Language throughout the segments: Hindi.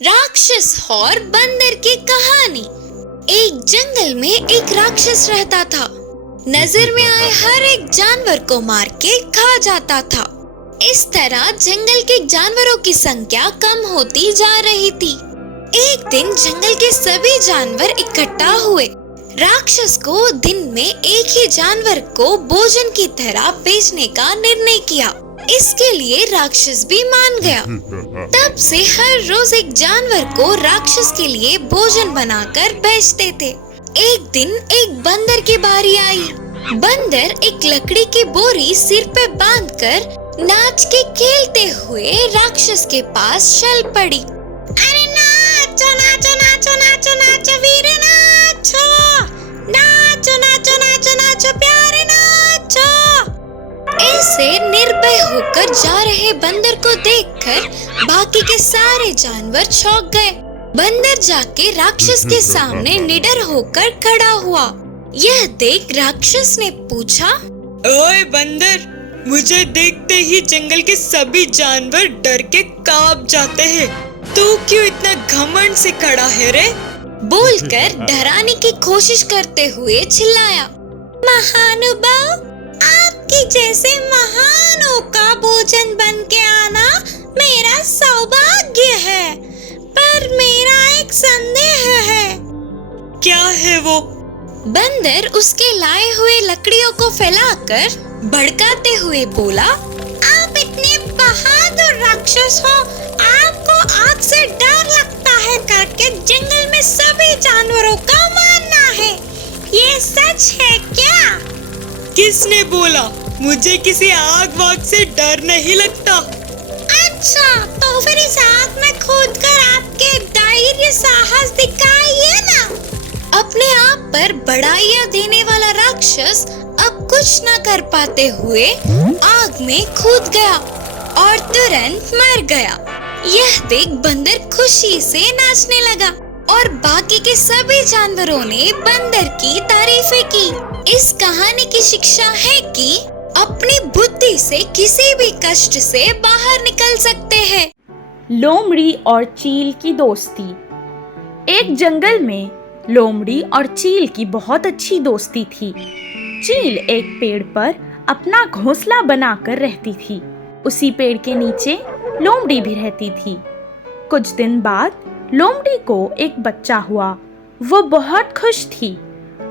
राक्षस और बंदर की कहानी। एक जंगल में एक राक्षस रहता था। नजर में आए हर एक जानवर को मार के खा जाता था। इस तरह जंगल के जानवरों की संख्या कम होती जा रही थी। एक दिन जंगल के सभी जानवर इकट्ठा हुए। राक्षस को दिन में एक ही जानवर को भोजन की तरह बेचने का निर्णय किया। इसके लिए राक्षस भी मान गया। तब से हर रोज एक जानवर को राक्षस के लिए भोजन बनाकर बेचते थे। एक दिन एक बंदर की बारी आई। बंदर एक लकड़ी की बोरी सिर पे बांधकर नाच के खेलते हुए राक्षस के पास चल पड़ी। अरे नाचो नाचो नाचो नाचो नाचो वीर नाचो, नाचो नाचो नाचो नाचो प्यारे नाचो। ऐसे निर्भय होकर जा रहे बंदर को देखकर बाकी के सारे जानवर चौंक गए। बंदर जाके राक्षस के सामने निडर होकर खड़ा हुआ। यह देख राक्षस ने पूछा, ओए बंदर, मुझे देखते ही जंगल के सभी जानवर डर के कांप जाते हैं। तू क्यों इतना घमंड से खड़ा है रे? बोलकर डराने की कोशिश करते हुए चिल्लाया, महानुभाव, आपके जैसे महानों का भोजन बन के आना मेरा सौभाग्य है, पर मेरा एक संदेह है। क्या है वो? बंदर उसके लाए हुए लकड़ियों को फैलाकर भड़काते हुए बोला, आप इतने बहादुर राक्षस हो, आपको आग से डर लगता है करके जंगल में सभी जानवरों का मारना है, ये सच है क्या? किसने बोला? मुझे किसी आग वाग से डर नहीं लगता। अच्छा, तो फिर इस आग में कूदकर आपके धैर्य साहस दिखाइए ना। अपने आप पर बड़ाइयाँ देने वाला राक्षस अब कुछ न कर पाते हुए आग में कूद गया और तुरंत मर गया। यह देख बंदर खुशी से नाचने लगा और बाकी के सभी जानवरों ने बंदर की तारीफें की। इस कहानी की शिक्षा है कि अपनी बुद्धि से किसी भी कष्ट से बाहर निकल सकते हैं। लोमड़ी और चील की दोस्ती। एक जंगल में लोमड़ी और चील की बहुत अच्छी दोस्ती थी। चील एक पेड़ पर अपना घोंसला बनाकर रहती थी। उसी पेड़ के नीचे लोमड़ी भी रहती थी। कुछ दिन बाद लोमड़ी को एक बच्चा हुआ। वो बहुत खुश थी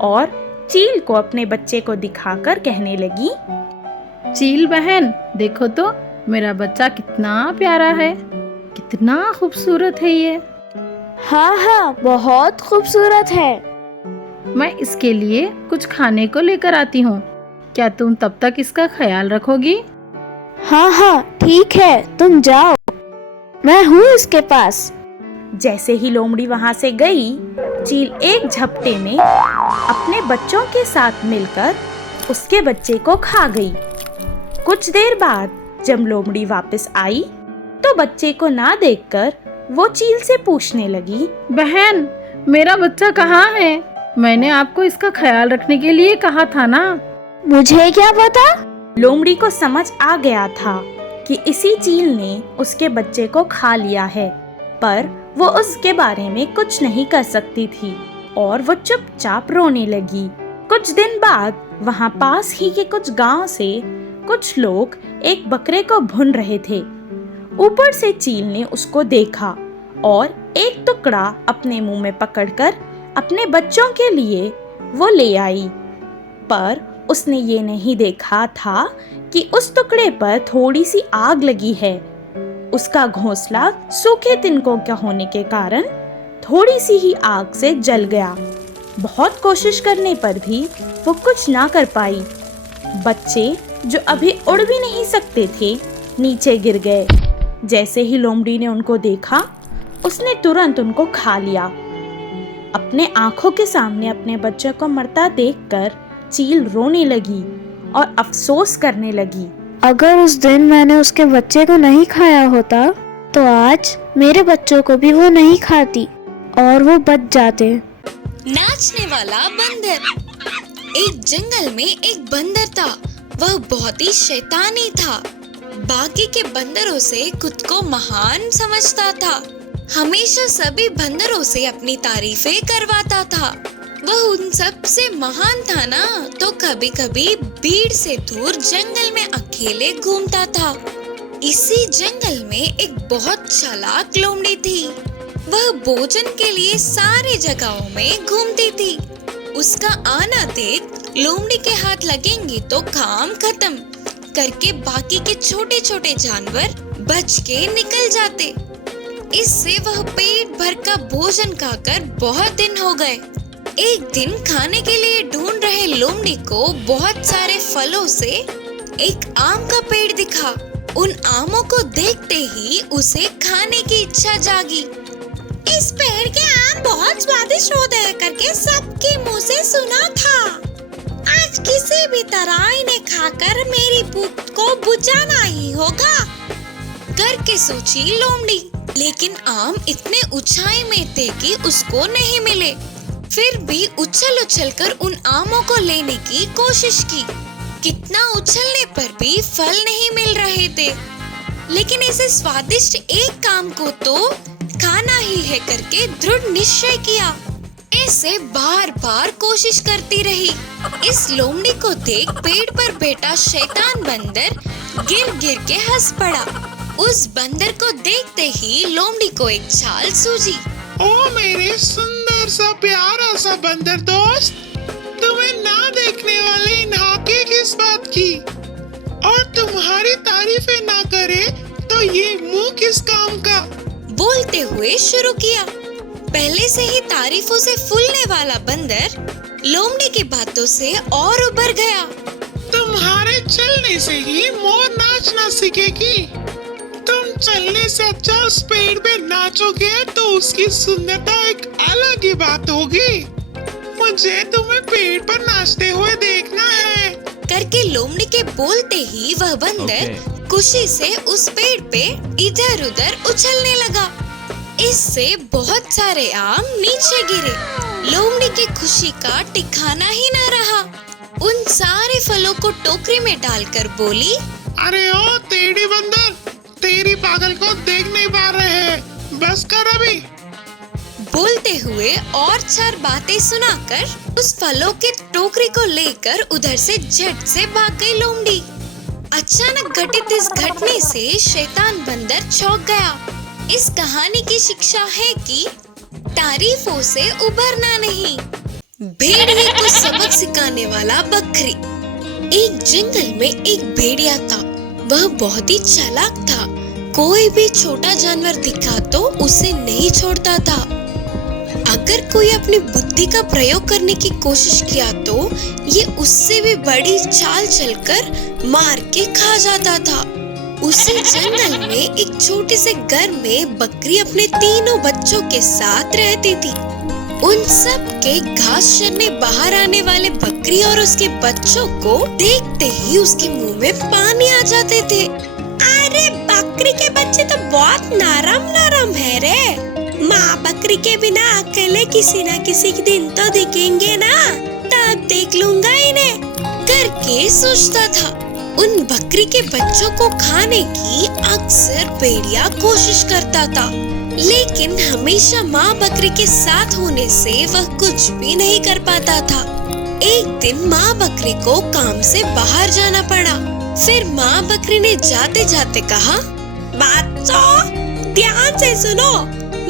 और चील को अपने बच्चे को दिखाकर कहने लगी, चील बहन, देखो तो मेरा बच्चा कितना प्यारा है, कितना खूबसूरत है ये। हाँ, बहुत खूबसूरत है। मैं इसके लिए कुछ खाने को लेकर आती हूँ, क्या तुम तब तक इसका ख्याल रखोगी? हाँ, ठीक है, तुम जाओ, मैं हूँ इसके पास। जैसे ही लोमड़ी वहां से गई, चील एक झपटे में अपने बच्चों के साथ मिलकर उसके बच्चे को खा गई। कुछ देर बाद जब लोमड़ी वापस आई तो बच्चे को ना देखकर वो चील से पूछने लगी, बहन, मेरा बच्चा कहाँ है? मैंने आपको इसका ख्याल रखने के लिए कहा था ना। मुझे क्या पता? लोमड़ी को समझ आ गया था कि इसी चील ने उसके बच्चे को खा लिया है, पर वो उसके बारे में कुछ नहीं कर सकती थी और वो चुपचाप रोने लगी। कुछ दिन बाद वहाँ पास ही के कुछ गांव से कुछ लोग एक बकरे को भून रहे थे। ऊपर से चील ने उसको देखा और एक टुकड़ा अपने मुंह में पकड़कर अपने बच्चों के लिए वो ले आई। पर उसने ये नहीं देखा था कि उस टुकड़े पर थोड़ी सी आग लगी है। उसका घोंसला सूखे तिनकों का होने के कारण थोड़ी सी ही आग से जल गया। बहुत कोशिश करने पर भी वो कुछ ना कर पाई। बच्चे जो अभी उड़ भी नहीं सकते थे, नीचे गिर गए। जैसे ही लोमड़ी ने उनको देखा, उसने तुरंत उनको खा लिया। अपने आंखों के सामने अपने बच्चे को मरता देखकर चील रोने लगी और अफसोस करने लगी, अगर उस दिन मैंने उसके बच्चे को नहीं खाया होता तो आज मेरे बच्चों को भी वो नहीं खाती और वो बच जाते। नाचने वाला बंदर। एक जंगल में एक बंदर था। वह बहुत ही शैतानी था। बाकी के बंदरों से खुद को महान समझता था। हमेशा सभी बंदरों से अपनी तारीफें करवाता था। वह उन सब से महान था ना, तो कभी कभी भीड़ से दूर जंगल में अकेले घूमता था। इसी जंगल में एक बहुत चालाक लोमड़ी थी। वह भोजन के लिए सारी जगहों में घूमती थी। उसका आना देख लोमड़ी के हाथ लगेंगे तो काम खत्म करके बाकी के छोटे छोटे जानवर बच के निकल जाते। इससे वह पेट भर का भोजन खाकर बहुत दिन हो गए। एक दिन खाने के लिए ढूंढ रहे लोमड़ी को बहुत सारे फलों से एक आम का पेड़ दिखा। उन आमों को देखते ही उसे खाने की इच्छा जागी। इस पेड़ के आम बहुत स्वादिष्ट होते हैं करके सबके मुंह से सुना था। आज किसी भी तरह इन्हें खाकर मेरी भूख को बुझाना ही होगा करके सोची लोमड़ी। लेकिन आम इतने ऊंचाई में थे कि उसको नहीं मिले। फिर भी उछल उछल कर उन आमों को लेने की कोशिश की। कितना उछलने पर भी फल नहीं मिल रहे थे। लेकिन ऐसे स्वादिष्ट एक आम को तो खाना ही है करके दृढ़ निश्चय किया। ऐसे बार बार कोशिश करती रही। इस लोमड़ी को देख पेड़ पर बैठा शैतान बंदर गिर गिर के हंस पड़ा। उस बंदर को देखते ही लोमड़ी को एक चाल सूझी। ओ मेरे सुंदर सा प्यारा सा बंदर दोस्त, तुम्हें ना देखने वाले इन हाके किस बात की, और तुम्हारी तारीफें ना करे तो ये मुंह किस काम का। बोलते हुए शुरू किया। पहले से ही तारीफों से फूलने वाला बंदर लोमड़ी की बातों से और उभर गया। तुम्हारे चलने से ही मोर नाचना सीखेगी। तुम चलने से अच्छा उस पेड़ पे नाचोगे तो उसकी सुंदरता एक अलग ही बात होगी। मुझे तुम्हें पेड़ पर नाचते हुए देखना है करके लोमड़ी के बोलते ही वह बंदर खुशी से उस पेड़ पे इधर उधर उछलने लगा। इससे बहुत सारे आम नीचे गिरे। लोमड़ी की खुशी का ठिकाना ही न रहा। उन सारे फलों को टोकरी में डालकर बोली, अरे ओ टेढ़ी बंदर, तेरी पागल को देख नहीं पा रहे हैं, बस कर अभी। बोलते हुए और चार बातें सुनाकर उस फलों के टोकरी को लेकर उधर से झट से भाग गई लोमड़ी। अचानक घटित इस घटने से शैतान बंदर चौंक गया। इस कहानी की शिक्षा है कि तारीफों से उभरना नहीं। भेड़िए को सबक सिखाने वाला बकरी। एक जंगल में एक भेड़िया था। वह बहुत ही चालाक था। कोई भी छोटा जानवर दिखा तो उसे नहीं छोड़ता था। अगर कोई अपनी बुद्धि का प्रयोग करने की कोशिश किया तो ये उससे भी बड़ी चाल चलकर मार के खा जाता था। उसी जंगल में एक छोटे से घर में बकरी अपने तीनों बच्चों के साथ रहती थी। उन सब के घास चरने बाहर आने वाले बकरी और उसके बच्चों को देखते ही उसके मुंह में पानी आ जाते थे। अरे बकरी के बच्चे तो बहुत नरम नरम है रे। माँ बकरी के बिना अकेले किसी न किसी दिन तो दिखेंगे ना, तब देख लूंगा इन्हें करके सोचता था। उन बकरी के बच्चों को खाने की अक्सर भेड़िया कोशिश करता था, लेकिन हमेशा माँ बकरी के साथ होने से वह कुछ भी नहीं कर पाता था। एक दिन माँ बकरी को काम से बाहर जाना पड़ा। फिर माँ बकरी ने जाते जाते कहा, बच्चों ध्यान से सुनो,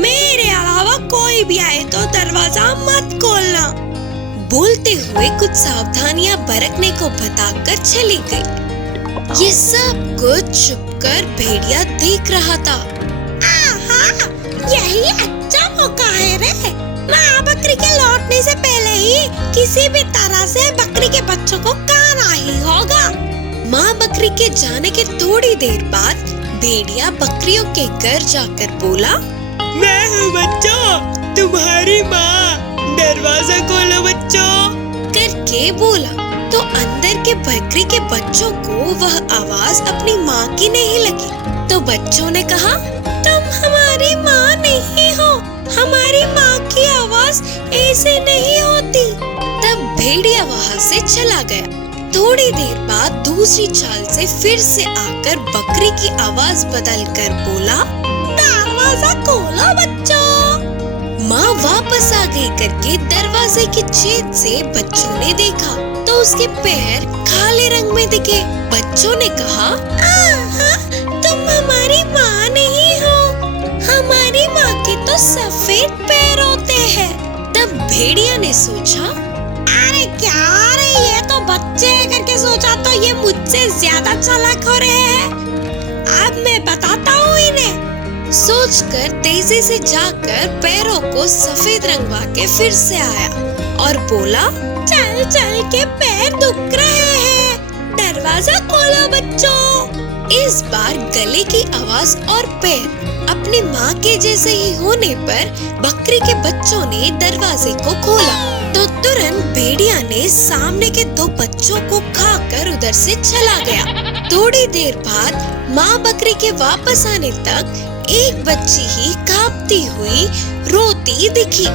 मेरे अलावा कोई भी आए तो दरवाजा मत खोलना। बोलते हुए कुछ सावधानियां बरतने को बताकर चली गई। ये सब कुछ छुपकर भेड़िया देख रहा था। आहा, यही अच्छा मौका है रे। माँ बकरी के लौटने से पहले ही किसी भी तरह से बकरी के बच्चों को खाना ही होगा। माँ बकरी के जाने के थोड़ी देर बाद भेड़िया बकरियों के घर जाकर बोला, मैं हूँ बच्चों, तुम्हारी माँ, दरवाजा खोलो बच्चों करके बोला। तो अंदर के बकरी के बच्चों को वह आवाज अपनी माँ की नहीं लगी। तो बच्चों ने कहा, तुम हमारी माँ नहीं हो, हमारी माँ की आवाज ऐसे नहीं होती। तब भेड़िया वहाँ से चला गया। थोड़ी देर बाद दूसरी चाल से फिर से आकर बकरी की आवाज बदल कर बोला, दरवाजा खोलो खोलो बच्चों। माँ वापस आ गई करके दरवाजे की छेद से बच्चों ने देखा तो उसके पैर काले रंग में दिखे। बच्चों ने कहा, तुम हमारी माँ नहीं हो, हमारी माँ के तो सफेद पैर होते हैं। तब भेड़िया ने सोचा, अरे क्या रे, ये तो बच्चे करके सोचा तो ये मुझसे ज्यादा चालाक हो रहे हैं। अब मैं बताता हूँ इन्हें। सोचकर तेजी से जाकर पैरों को सफेद रंगवा के फिर से आया और बोला, चल चल के पैर दुख रहे हैं, दरवाजा खोलो बच्चों। इस बार गले की आवाज और पैर अपनी माँ के जैसे ही होने पर बकरी के बच्चों ने दरवाजे को खोला तो तुरंत भेड़िया ने सामने के दो बच्चों को खाकर उधर से चला गया। थोड़ी देर बाद माँ बकरी के वापस आने तक एक बच्ची ही कांपती हुई रोती दिखी।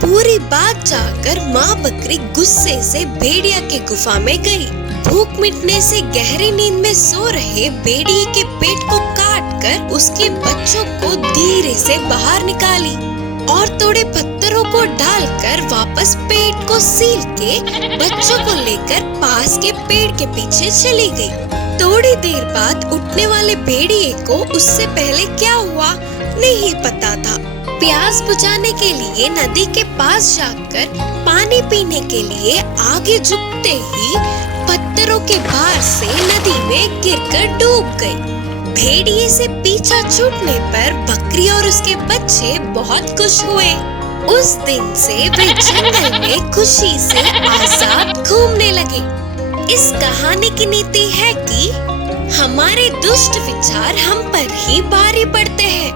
पूरी बात जानकर माँ बकरी गुस्से से भेड़िया के गुफा में गई। भूख मिटने से गहरी नींद में सो रहे भेड़िए के पेट को काटकर उसके बच्चों को धीरे से बाहर निकाली और थोड़े पत्थरों को डालकर वापस पेट को सील के बच्चों को लेकर पास के पेड़ के पीछे चली गई। थोड़ी देर बाद उठने वाले भेड़िए को उससे पहले क्या हुआ नहीं पता था। प्यास बुझाने के लिए नदी के पास जाकर पानी पीने के लिए आगे झुकते ही पत्थरों के भार से नदी में गिरकर डूब गई। भेड़िए से पीछा छूटने पर बकरी और उसके बच्चे बहुत खुश हुए। उस दिन से वे जंगल में खुशी से आजाद घूमने लगे। इस कहानी की नीति है कि हमारे दुष्ट विचार हम पर ही भारी पड़ते हैं।